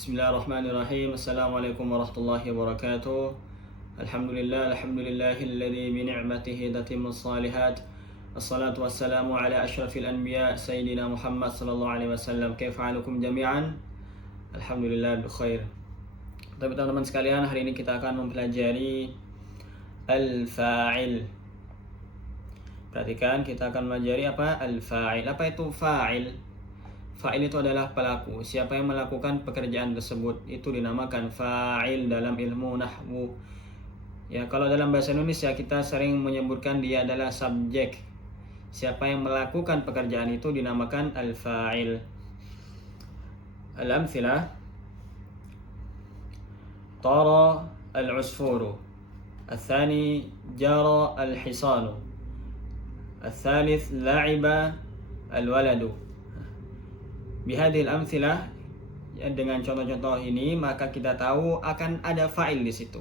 Bismillahirrahmanirrahim. Assalamualaikum warahmatullahi wabarakatuh. Alhamdulillahilladzi bi ni'matihi tatimmus shalihat. Assalatu wassalamu ala asyrafil anbiya sayyidina Muhammad sallallahu alaihi wasallam. Kaifa halukum jami'an? Alhamdulillah bikhair. Tapi teman-teman sekalian, hari ini kita akan mempelajari al-fa'il. Perhatikan, kita akan mempelajari apa? Al-fa'il. Apa itu fa'il? Fa'il itu adalah pelaku. Siapa yang melakukan pekerjaan tersebut itu dinamakan fa'il dalam ilmu nahwu. Ya, kalau dalam bahasa Indonesia kita sering menyebutkan dia adalah subjek. Siapa yang melakukan pekerjaan itu dinamakan al-fa'il. Al-amthilah: tara al-usfuru, al-thani jara al-hisanu, al-thalith la'iba al-waladu. Bihadil amthilah, dengan contoh-contoh ini maka kita tahu akan ada fa'il di situ.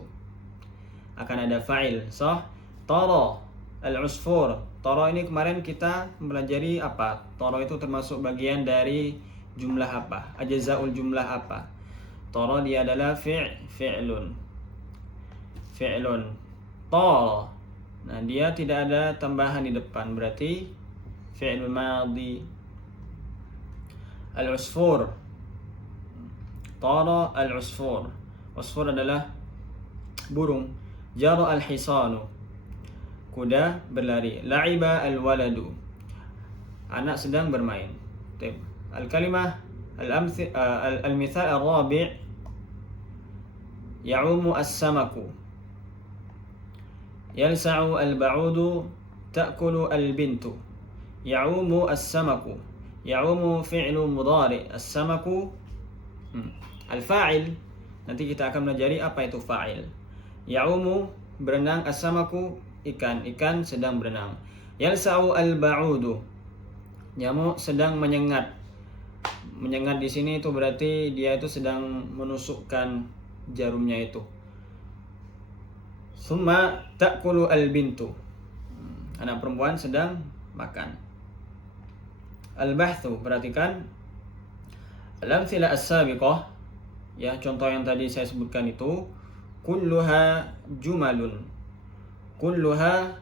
Akan ada fa'il. So, tara al-usfur. Tara ini kemarin kita mempelajari apa? Tara itu termasuk bagian dari jumlah apa? Ajzaul jumlah apa? Tara dia adalah fi'lun. Fi'lun. Tara. Nah, dia tidak ada tambahan di depan, berarti fi'lun madhi. Al-usfur. Tara al-usfur. Usfur adalah burung. Jara al-hisanu. Kuda berlari. La'iba al-waladu. Anak sedang bermain. Al-kalimah al-mithal al-rabi' ya'umu as-samaku. Yalsa'u al-ba'udu. Ta'kulu al-bintu. Ya'umu as-samaku. Ya'umu fi'lu mudhari. As-samaku al-fa'il. Nanti kita akan mempelajari apa itu fa'il. Ya'umu berenang, as-samaku ikan, ikan sedang berenang. Yalsa'u al-ba'udu, nyamuk sedang menyengat. Menyengat di sini itu berarti dia itu sedang menusukkan jarumnya itu. Summa ta'kulu al-bintu, anak perempuan sedang makan. Al-bahthu, perhatikan al-amthilah as-sabiqah, ya, contoh yang tadi saya sebutkan itu kulluha jumalun. Kulluha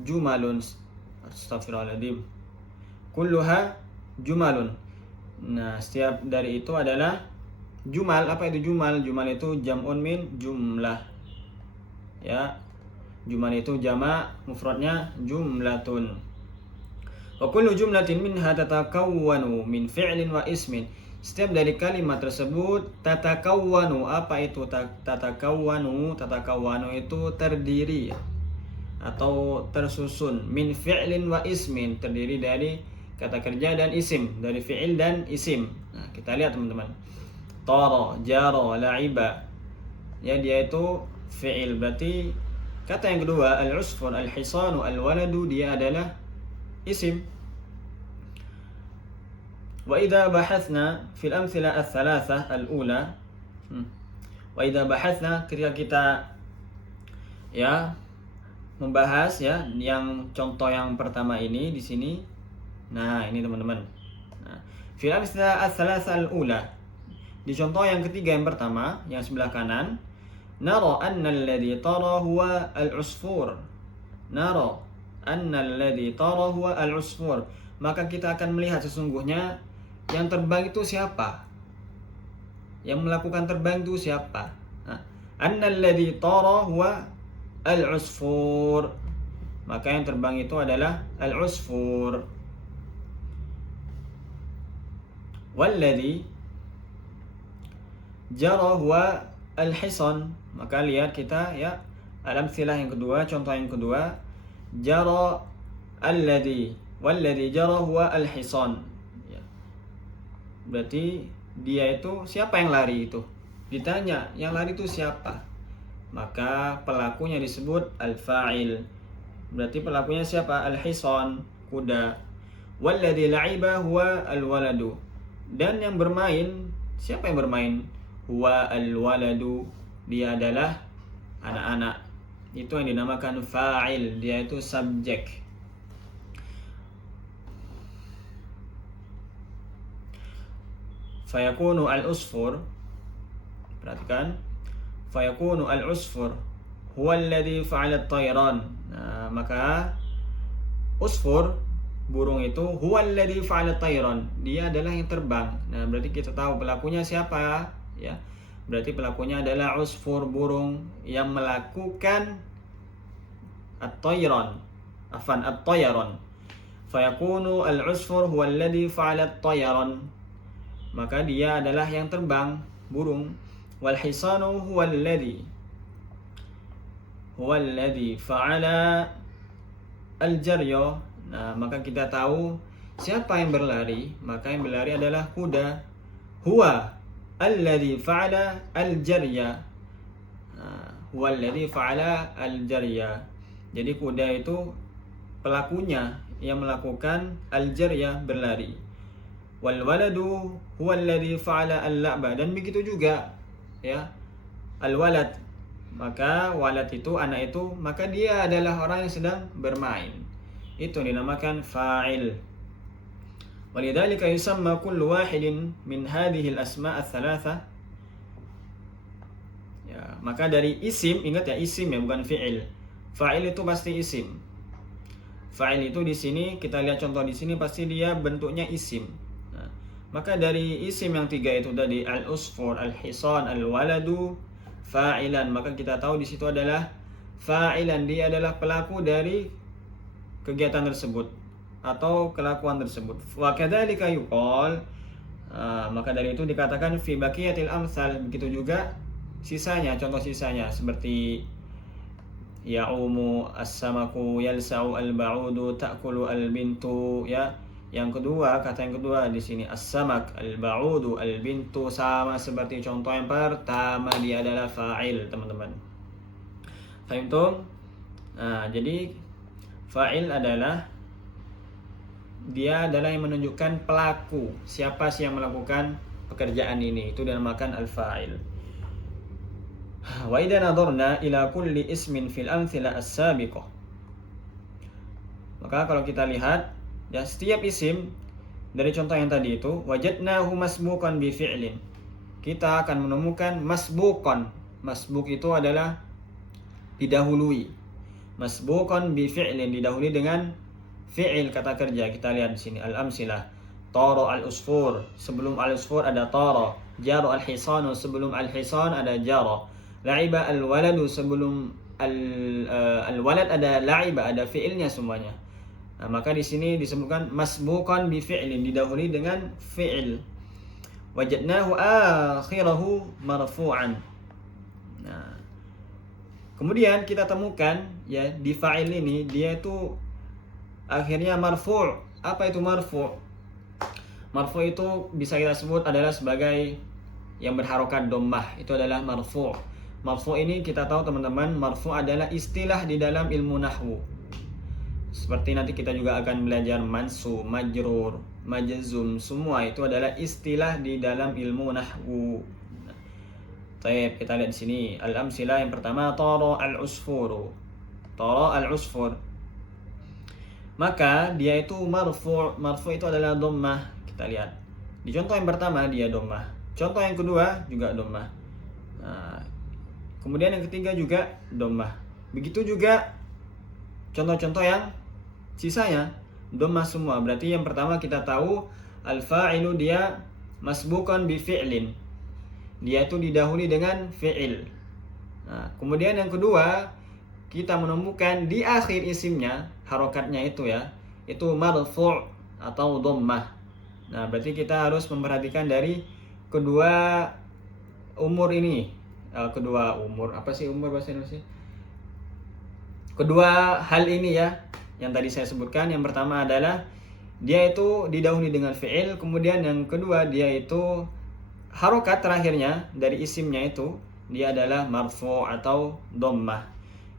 jumalun. Astaghfirullahaladzim. Kulluha jumalun. Nah, setiap dari itu adalah jumal. Apa itu jumal? Jumal itu jam'un min jumlah. Ya, jumal itu jamak, mufradnya jumlatun. Wa kullu jumlatin minha tatakawwanu min fi'lin wa ismin. Setiap dari kalimat tersebut tatakawwanu. Apa itu tatakawwanu? Tatakawwanu itu terdiri atau tersusun min fi'lin wa ismin, terdiri dari kata kerja dan isim, dari fi'il dan isim. Nah, kita lihat teman-teman. Tara, jara, la'iba. Ya, dia itu fi'il, berarti kata yang kedua al-usfur, al-hisanu, al-waladu, dia adalah isim. Wa idza bahathna fil amthilah ats-tsalatsah al-ula. Wa idza bahathna, ketika kita ya membahas ya yang contoh yang pertama ini di sini. Nah, ini teman-teman. Nah, fil amthilah ats-tsalatsah al-ula, di contoh yang ketiga yang pertama yang sebelah kanan, nara anna alladhi tara huwa al-usfur. Nara anna alladhi tara huwa al-usfur, maka kita akan melihat sesungguhnya yang terbang itu siapa, yang melakukan terbang itu siapa. Anna alladhi tara huwa al-usfur, maka yang terbang itu adalah al-usfur. Walladhi jara huwa al-hisan, maka lihat kita ya al-amthilah yang kedua, contoh yang kedua, jara alladhi, walladhi jara huwa al-hisan, ya. Berarti dia itu siapa yang lari itu? Ditanya, yang lari itu siapa? Maka pelakunya disebut al-fa'il. Berarti pelakunya siapa? Al-hisan, kuda. Walladhi la'iba huwa al-waladu, dan yang bermain, siapa yang bermain? Huwa al-waladu, dia adalah anak-anak. Itu yang dinamakan fa'il, dia itu subjek. Fayakunu al-usfur, Perhatikan. Fayakunu al-usfur huwa alladhi fa'ala at-tayran. Nah, maka usfur, burung itu, huwa alladhi fa'ala at-tayran, dia adalah yang terbang. Nah, berarti kita tahu pelakunya siapa ya. Berarti pelakunya adalah usfur, burung yang melakukan at-tayran. At-tayran. Fayakunu al-usfur huwa alladhi fa'ala at-tayran. Maka dia adalah yang terbang, burung. Wal hisanu huwa alladhi fa'ala al-jarya. Nah, maka kita tahu siapa yang berlari, maka yang berlari adalah kuda. Huwa alladhi fa'ala al-jarya. Huwa alladhi fa'ala al-jarya. Jadi kuda itu pelakunya yang melakukan al-jarya, berlari. Wal waladu huwa alladhi fa'ala al-la'ba. Dan begitu juga ya, al-walad, maka walad itu anak itu, maka dia adalah orang yang sedang bermain. Itu dinamakan fa'il. Walidzalika yusamma kullu wahidin min hadhihi al-asma' ats-tsalatsa. Ya, maka dari isim, ingat ya, isim ya, bukan fi'il. Fa'il itu pasti isim. Fa'il itu di sini kita lihat contoh di sini pasti dia bentuknya isim. Nah, maka dari isim yang tiga itu tadi, al-usfur, al-hisan, al-waladu, fa'ilan, maka kita tahu di situ adalah fa'ilan, dia adalah pelaku dari kegiatan tersebut atau kelakuan tersebut. Wa kadzalika yuqal, maka dari itu dikatakan fi baqiyatil amsal, begitu juga sisanya, contoh sisanya seperti ya'umu as-samaku, yalsa'u al-ba'udu, ta'kulu al-bintu ya. Yang kedua, kata yang kedua di sini as-samak, al-ba'udu, al-bintu, sama seperti contoh yang pertama, dia adalah fa'il, teman-teman. Fahimtum? Nah, jadi fa'il adalah dia adalah yang menunjukkan pelaku, siapa sih yang melakukan pekerjaan ini, itu dinamakan al-fa'il. Wa idza nadharna ila kulli ismin fil amthila as-sabiqah, maka kalau kita lihat ya, setiap isim dari contoh yang tadi itu, wajadnahu masbuqan bi fi'lin, kita akan menemukan masbuqan. Masbuq itu adalah didahului. Masbuqan bi fi'lin, didahului dengan fi'il, kata kerja. Kita lihat di sini al-amsilah. Tara al-usfur, sebelum al-usfur ada tara. Jara al-hisanu, sebelum al-hisan ada jara. La'iba al-waladu, sebelum al-walad ada la'iba, ada fi'ilnya semuanya. Nah, maka di sini disebutkan masbuqan bi fi'lin, didahului dengan fi'il. Wajadnahu akhirahu marfu'an. Nah, kemudian kita temukan ya, di fa'il ini dia itu akhirnya marfu'. Apa itu marfu'? Marfu' itu bisa kita sebut adalah sebagai yang berharokat dhammah, itu adalah marfu'. Marfu' ini kita tahu teman-teman, marfu' adalah istilah di dalam ilmu nahwu. Seperti nanti kita juga akan belajar mansub, majrur, majzum, semua itu adalah istilah di dalam ilmu nahwu. Baik, kita lihat di sini al-amsilah. Yang pertama, tara al-usfuru. Tara al-usfur. Maka dia itu marfu'. Marfu' itu adalah dhammah. Kita lihat. Di contoh yang pertama dia dhammah. Contoh yang kedua juga dhammah. Nah, kemudian yang ketiga juga dhammah. Begitu juga contoh-contoh yang sisanya dhammah semua. Berarti yang pertama kita tahu al-fa'ilu dia masbuqan bi fi'lin. Dia itu didahului dengan fi'il. Nah, kemudian yang kedua kita menemukan di akhir isimnya harokatnya itu ya, itu marfu' atau dhammah. Nah, berarti kita harus memperhatikan dari kedua umur ini. Kedua umur, apa sih umur bahasa Indonesia? Kedua hal ini ya, yang tadi saya sebutkan. Yang pertama adalah dia itu didahului dengan fi'il, kemudian yang kedua dia itu harokat terakhirnya dari isimnya itu dia adalah marfu' atau dhammah.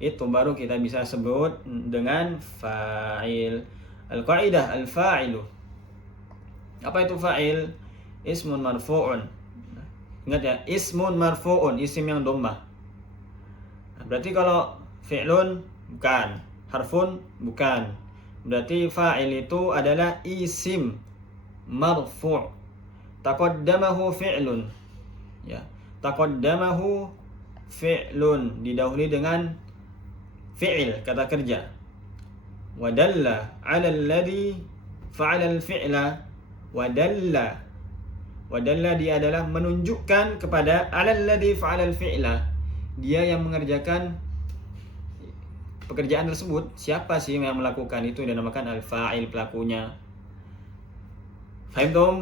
Itu baru kita bisa sebut dengan fa'il. Al-qaidah al-fa'ilu. Apa itu fa'il? Ismun marfu'un. Ingat ya, ismun marfu'un, isim yang dhammah. Berarti kalau fi'lun bukan, harfun bukan. Berarti fa'il itu adalah isim marfu'. Taqaddamahu fi'lun. Ya. taqaddamahu fi'lun, didahului dengan fi'il, kata kerja. Wa dalla 'ala alladhi fa'ala al-fi'la. Wa dalla dia adalah menunjukkan kepada 'ala alladhi fa'ala al-fi'la, dia yang mengerjakan pekerjaan tersebut. Siapa sih yang melakukan itu dinamakan al-fa'il, pelakunya. Fahim dong?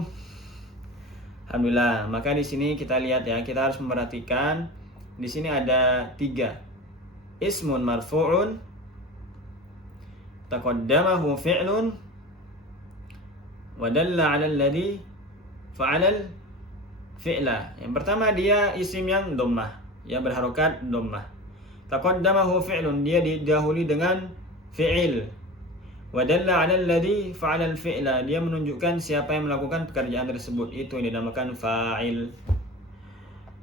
Alhamdulillah. Maka di sini kita lihat ya, kita harus memperhatikan di sini ada 3. Ismun marfu'un taqaddamahu fi'lun wa dalla 'ala alladhi fa'ala fi'la. Yang pertama dia isim yang dhammah, ya berharokat dhammah. Taqaddamahu fi'lun, dia didahului dengan fi'il. Wa dalla 'ala alladhi fa'ala al-fi'la, dia menunjukkan siapa yang melakukan pekerjaan tersebut, itu yang dinamakan fa'il.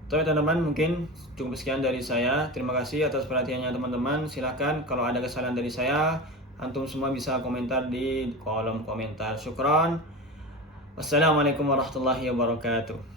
Oke teman-teman, mungkin cukup sekian dari saya. Terima kasih atas perhatiannya teman-teman. Silahkan kalau ada kesalahan dari saya, antum semua bisa komentar di kolom komentar. Syukron. Wassalamualaikum warahmatullahi wabarakatuh.